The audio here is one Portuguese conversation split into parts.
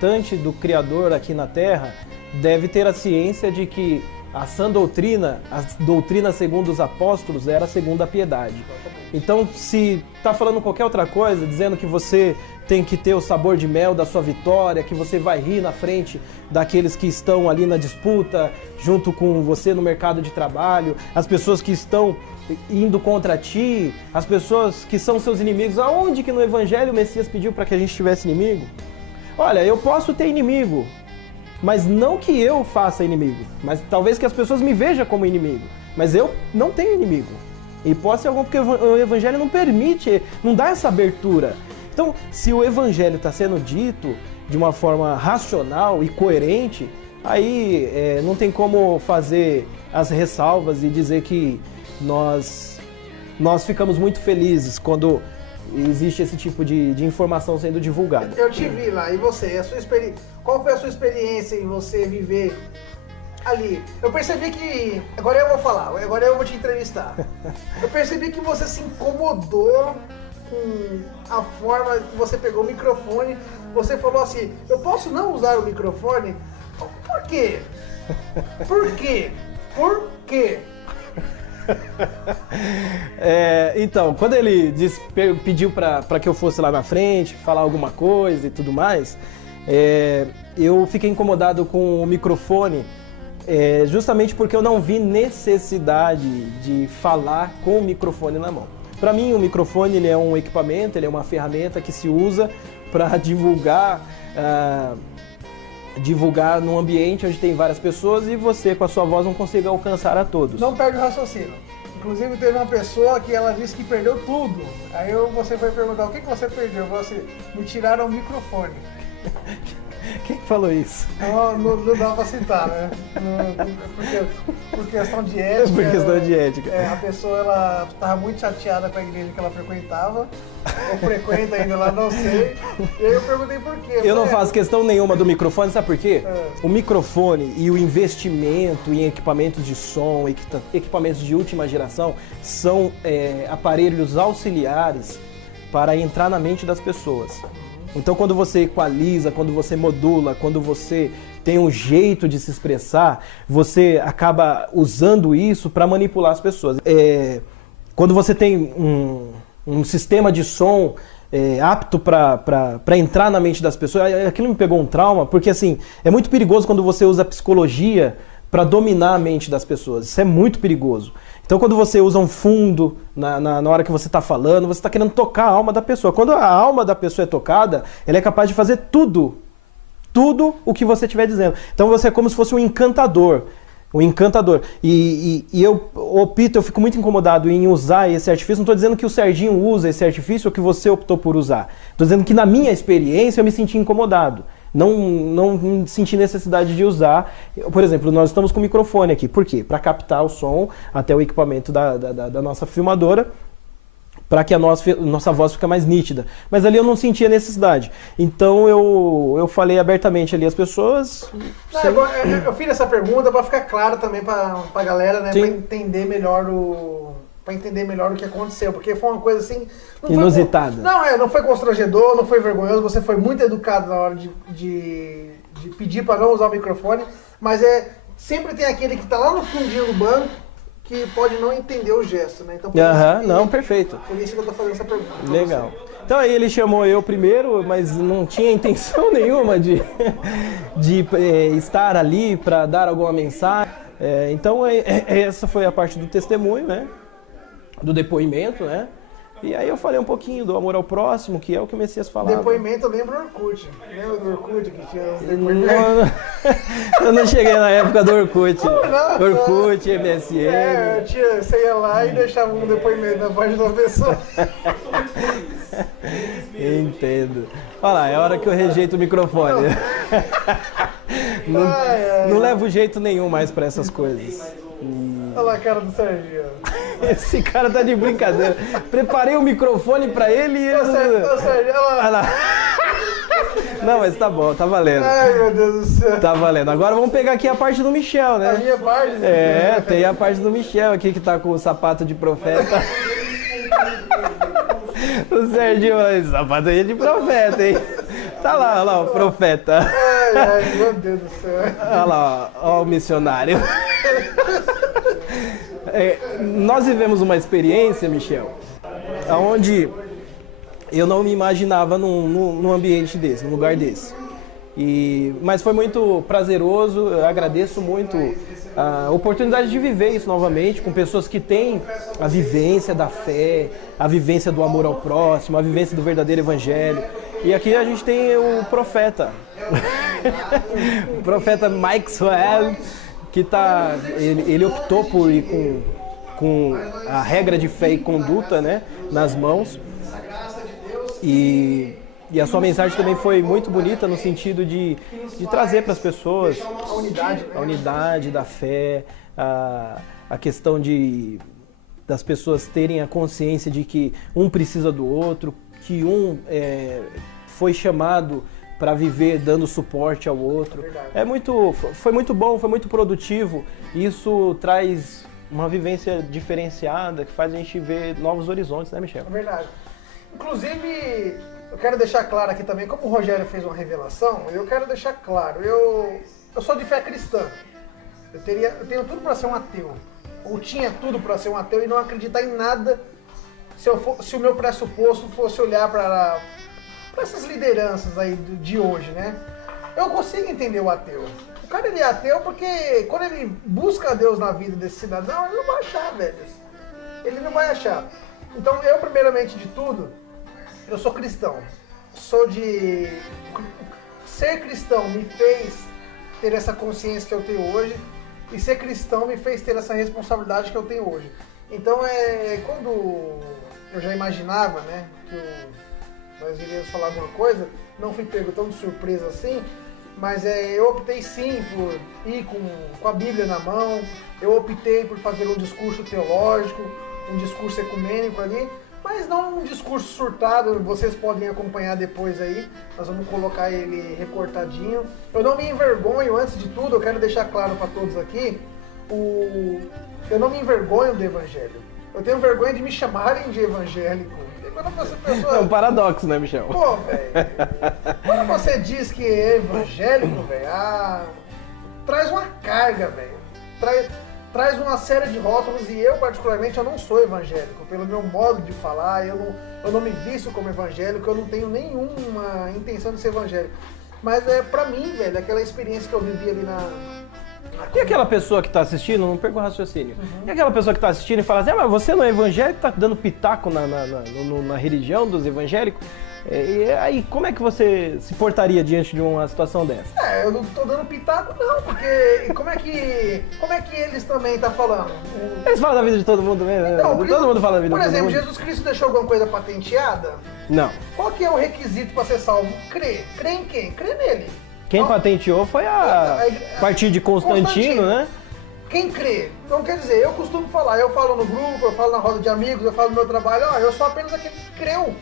representante do Criador aqui na Terra, deve ter a ciência de que a sã doutrina, a doutrina segundo os apóstolos, era segundo a piedade. Então, se está falando qualquer outra coisa, dizendo que você tem que ter o sabor de mel da sua vitória, que você vai rir na frente daqueles que estão ali na disputa, junto com você no mercado de trabalho, as pessoas que estão indo contra ti, as pessoas que são seus inimigos, aonde que no Evangelho o Messias pediu para que a gente tivesse inimigo? Olha, eu posso ter inimigo, mas não que eu faça inimigo, mas talvez que as pessoas me vejam como inimigo, mas eu não tenho inimigo. Hipótese alguma, porque o Evangelho não permite, não dá essa abertura. Então, se o Evangelho está sendo dito de uma forma racional e coerente, aí não tem como fazer as ressalvas e dizer que nós ficamos muito felizes quando existe esse tipo de informação sendo divulgada. Eu te vi lá, e você? Qual foi a sua experiência em você viver ali? Eu percebi que... Agora eu vou falar, agora eu vou te entrevistar. Eu percebi que você se incomodou com a forma que você pegou o microfone. Você falou assim, eu posso não usar o microfone? Por quê? Por quê? Por quê? Então, quando ele pediu para que eu fosse lá na frente, falar alguma coisa e tudo mais, eu fiquei incomodado com o microfone, justamente porque eu não vi necessidade de falar com o microfone na mão. Para mim, o microfone ele é um equipamento, ele é uma ferramenta que se usa para divulgar num ambiente onde tem várias pessoas e você, com a sua voz, não consiga alcançar a todos. Não perde o raciocínio. Inclusive, teve uma pessoa que ela disse que perdeu tudo. Aí você foi perguntar, o que você perdeu? Você, me tiraram o microfone. Quem falou isso? Não dá pra citar, né? Por questão de ética. Por questão de ética. A pessoa, ela tava muito chateada com a igreja que ela frequentava. Ou frequenta ainda, lá não sei. E aí eu perguntei por quê. Eu não faço questão nenhuma do microfone, sabe por quê? O microfone e o investimento em equipamentos de som, equipamentos de última geração, são aparelhos auxiliares para entrar na mente das pessoas. Então, quando você equaliza, quando você modula, quando você tem um jeito de se expressar, você acaba usando isso para manipular as pessoas. Quando você tem um sistema de som apto para entrar na mente das pessoas, aquilo me pegou um trauma, porque assim, é muito perigoso quando você usa a psicologia para dominar a mente das pessoas. Isso é muito perigoso. Então, quando você usa um fundo na hora que você está falando, você está querendo tocar a alma da pessoa. Quando a alma da pessoa é tocada, ela é capaz de fazer tudo o que você estiver dizendo. Então, você é como se fosse um encantador. Um encantador. E eu fico muito incomodado em usar esse artifício. Não estou dizendo que o Serginho usa esse artifício ou que você optou por usar. Estou dizendo que na minha experiência eu me senti incomodado. Não senti necessidade de usar. Por exemplo, nós estamos com o microfone aqui. Por quê? Para captar o som até o equipamento da nossa filmadora, para que a nossa voz fique mais nítida. Mas ali eu não sentia necessidade. Então eu falei abertamente ali às pessoas. Eu fiz essa pergunta para ficar claro também para a galera, né? Para entender melhor o que aconteceu, porque foi uma coisa assim... Inusitada. Não foi constrangedor, não foi vergonhoso, você foi muito educado na hora de pedir para não usar o microfone, mas sempre tem aquele que está lá no fundinho do banco que pode não entender o gesto, né? Então, perfeito. Por isso que eu tô fazendo essa pergunta. Legal. Então aí ele chamou eu primeiro, mas não tinha intenção nenhuma de estar ali para dar alguma mensagem. Então essa foi a parte do testemunho, né? Do depoimento, né? E aí eu falei um pouquinho do amor ao próximo, que é o que o Messias falava. Depoimento, eu lembro do Orkut. Lembra do Orkut que tinha os depoimentos? Eu não cheguei na época do Orkut. Orkut, MSN. Você ia lá e deixava um depoimento na página da pessoa. Entendo. Olha lá, é a hora que eu rejeito o microfone. Não levo jeito nenhum mais pra essas coisas. Olha lá a cara do Serginho. Esse cara tá de brincadeira. Preparei o microfone pra ele e ele... Serginho, olha lá. Não, mas tá bom, tá valendo. Ai, meu Deus do céu. Tá valendo. Agora vamos pegar aqui a parte do Michel, né? A minha parte? Tem a parte do Michel aqui que tá com o sapato de profeta. O Serginho, sapato aí de profeta, hein? Tá lá, olha lá o profeta. Ai, meu Deus do céu. Olha lá, ó o missionário. Nós vivemos uma experiência, Michel, onde eu não me imaginava num ambiente desse, num lugar desse. Mas foi muito prazeroso, eu agradeço muito a oportunidade de viver isso novamente com pessoas que têm a vivência da fé, a vivência do amor ao próximo, a vivência do verdadeiro evangelho. E aqui a gente tem o profeta, o profeta Maxwell, que ele optou por ir com a regra de fé e conduta, né, nas mãos. E a sua mensagem também foi muito bonita no sentido de trazer para as pessoas a unidade da fé, a questão das pessoas terem a consciência de que um precisa do outro, que foi chamado para viver dando suporte ao outro. Foi muito bom, foi muito produtivo. Isso traz uma vivência diferenciada que faz a gente ver novos horizontes, né, Michel? É verdade. Inclusive, eu quero deixar claro aqui também, como o Rogério fez uma revelação, eu quero deixar claro, eu sou de fé cristã. Eu tenho tudo para ser um ateu. Ou tinha tudo para ser um ateu e não acreditar em nada se o meu pressuposto fosse olhar para essas lideranças aí de hoje, né? Eu consigo entender o ateu. O cara, ele é ateu porque quando ele busca a Deus na vida desse cidadão, ele não vai achar, velho. Ele não vai achar. Então, eu, primeiramente de tudo, eu sou cristão. Ser cristão me fez ter essa consciência que eu tenho hoje, e ser cristão me fez ter essa responsabilidade que eu tenho hoje. Então, quando eu já imaginava, né, que nós iríamos falar alguma coisa, não fui pego tão de surpresa assim, mas eu optei sim por ir com a Bíblia na mão, eu optei por fazer um discurso teológico, um discurso ecumênico ali, mas não um discurso surtado, vocês podem acompanhar depois aí, nós vamos colocar ele recortadinho. Eu não me envergonho, antes de tudo, eu quero deixar claro para todos aqui, eu não me envergonho do evangelho. Eu tenho vergonha de me chamarem de evangélico. E quando pessoa... É um paradoxo, né, Michel? Pô, velho, quando você diz que é evangélico, velho, traz uma carga, velho. Traz uma série de rótulos, e eu, particularmente, eu não sou evangélico. Pelo meu modo de falar, eu não me visto como evangélico, eu não tenho nenhuma intenção de ser evangélico. Mas pra mim, velho, aquela experiência que eu vivi ali E aquela pessoa que está assistindo, não perco o raciocínio, e aquela pessoa que está assistindo e fala assim, mas você não é evangélico, tá dando pitaco na religião dos evangélicos? E aí, como é que você se portaria diante de uma situação dessa? Eu não tô dando pitaco não, porque como é que eles também estão falando? Eles falam da vida de todo mundo mesmo, então, né? Todo mundo fala da vida de todo mundo. Por exemplo, Jesus Cristo deixou alguma coisa patenteada? Não. Qual que é o requisito para ser salvo? Crer. Crer em quem? Crer nele. Quem patenteou foi a partir de Constantino, né? Quem crê? Então, quer dizer, eu costumo falar, eu falo no grupo, eu falo na roda de amigos, eu falo no meu trabalho, eu sou apenas aquele que creu.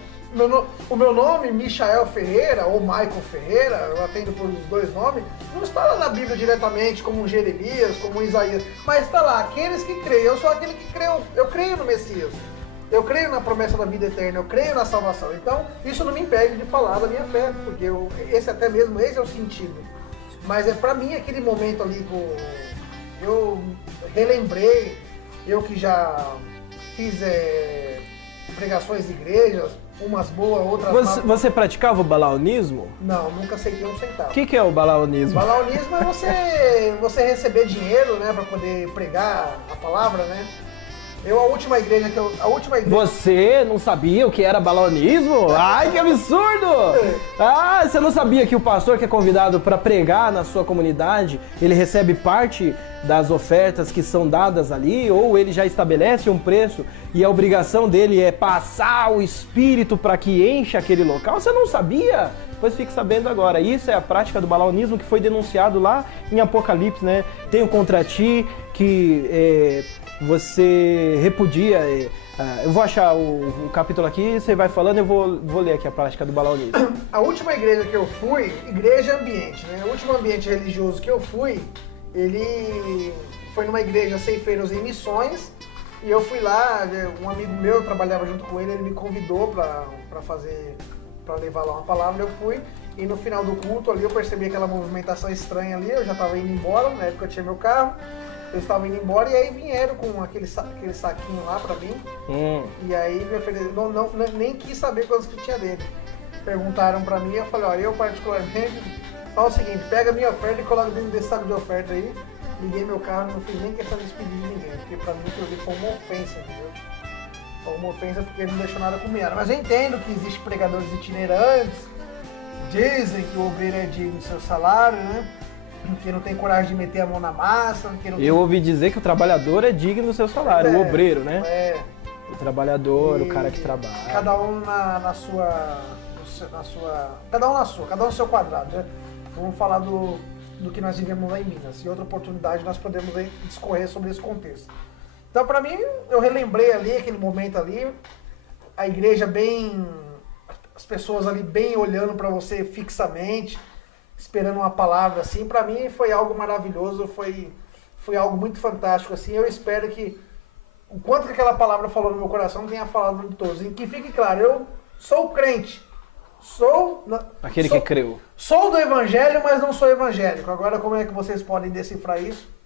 O meu nome, Michael Ferreira, ou Michael Ferreira, eu atendo por os dois nomes, não está lá na Bíblia diretamente como um Jeremias, como um Isaías, mas está lá, aqueles que creem. Eu sou aquele que creu, eu creio no Messias, eu creio na promessa da vida eterna, eu creio na salvação. Então, isso não me impede de falar da minha fé, porque esse é o sentido. Mas pra mim, aquele momento ali, eu relembrei, eu que já fiz pregações de igrejas, umas boas, outras... Você praticava o balaonismo? Não, nunca aceitei um centavo. O que é o balaonismo? O balaonismo é você receber dinheiro, né, para poder pregar a palavra, né? A última igreja... Você não sabia o que era balaonismo? Ai, que absurdo! Você não sabia que o pastor que é convidado para pregar na sua comunidade, ele recebe parte das ofertas que são dadas ali, ou ele já estabelece um preço e a obrigação dele é passar o Espírito para que encha aquele local? Você não sabia? Pois fique sabendo agora. Isso é a prática do balaonismo que foi denunciado lá em Apocalipse, né? Tenho contra ti que... você repudia, eu vou achar o capítulo aqui, você vai falando, eu vou ler aqui a prática do balaonismo. A última igreja que eu fui, igreja ambiente, né? O último ambiente religioso que eu fui, ele foi numa igreja Ceifeiros em Missões, e eu fui lá, um amigo meu, eu trabalhava junto com ele, ele me convidou para levar lá uma palavra, eu fui, E no final do culto ali eu percebi aquela movimentação estranha ali, eu já estava indo embora, na época eu tinha meu carro, eu estava indo embora e aí vieram com aquele saquinho lá pra mim. E aí me ofereceram, nem quis saber quantos que tinha dele. Perguntaram pra mim, eu falei, ó, eu particularmente, fala o seguinte, pega a minha oferta e coloca dentro desse saco de oferta aí. Liguei meu carro, não fiz nem questão de despedir de ninguém, porque pra mim aquilo ali foi uma ofensa, entendeu? Foi uma ofensa porque ele não deixou nada comigo. Mas eu entendo que existem pregadores itinerantes, dizem que o obreiro é digno do seu salário, né? Que não tem coragem de meter a mão na massa. Que não Eu ouvi dizer que o trabalhador é digno do seu salário, o obreiro, né? O trabalhador, o cara que trabalha. Cada um na sua. Cada um no seu quadrado, né? Vamos falar do que nós vivemos lá em Minas. Em outra oportunidade nós podemos discorrer sobre esse contexto. Então, pra mim, eu relembrei ali, aquele momento ali, a igreja bem. As pessoas ali bem olhando pra você fixamente, esperando uma palavra assim. Pra mim foi algo maravilhoso, foi algo muito fantástico assim. Eu espero que o quanto que aquela palavra falou no meu coração tenha falado de todos. E que fique claro, eu sou crente. Aquele que creu. Sou do evangelho, mas não sou evangélico. Agora, como é que vocês podem decifrar isso?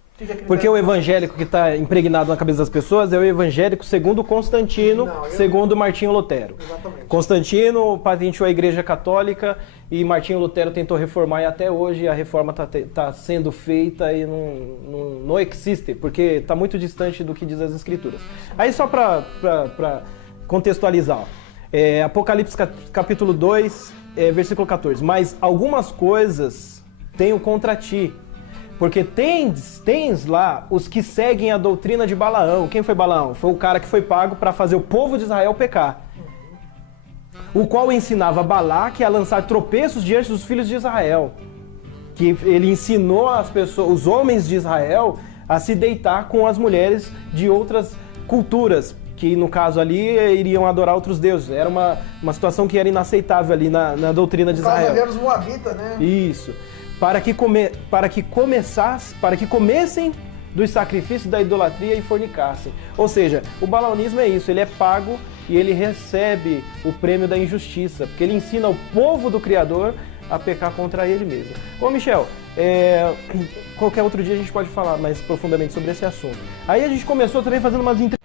Porque o evangélico que está impregnado na cabeça das pessoas é o evangélico segundo Constantino, segundo Martinho Lutero. Exatamente. Constantino patenteou a Igreja Católica e Martinho Lutero tentou reformar e até hoje a reforma está sendo feita e não existe, porque está muito distante do que diz as Escrituras. Aí só para contextualizar, Apocalipse capítulo 2, versículo 14. Mas algumas coisas tenho contra ti, porque tens lá os que seguem a doutrina de Balaão. Quem foi Balaão? Foi o cara que foi pago para fazer o povo de Israel pecar. O qual ensinava Balaque a lançar tropeços diante dos filhos de Israel. Que ele ensinou as pessoas, os homens de Israel, a se deitar com as mulheres de outras culturas, que no caso ali iriam adorar outros deuses. Era uma situação que era inaceitável ali na doutrina de Israel. Os casos moabitas, né? Isso. Para que comessem dos sacrifícios da idolatria e fornicassem. Ou seja, o balaonismo é isso, ele é pago e ele recebe o prêmio da injustiça, porque ele ensina o povo do Criador a pecar contra ele mesmo. Ô Michel, qualquer outro dia a gente pode falar mais profundamente sobre esse assunto. Aí a gente começou também fazendo umas entrevistas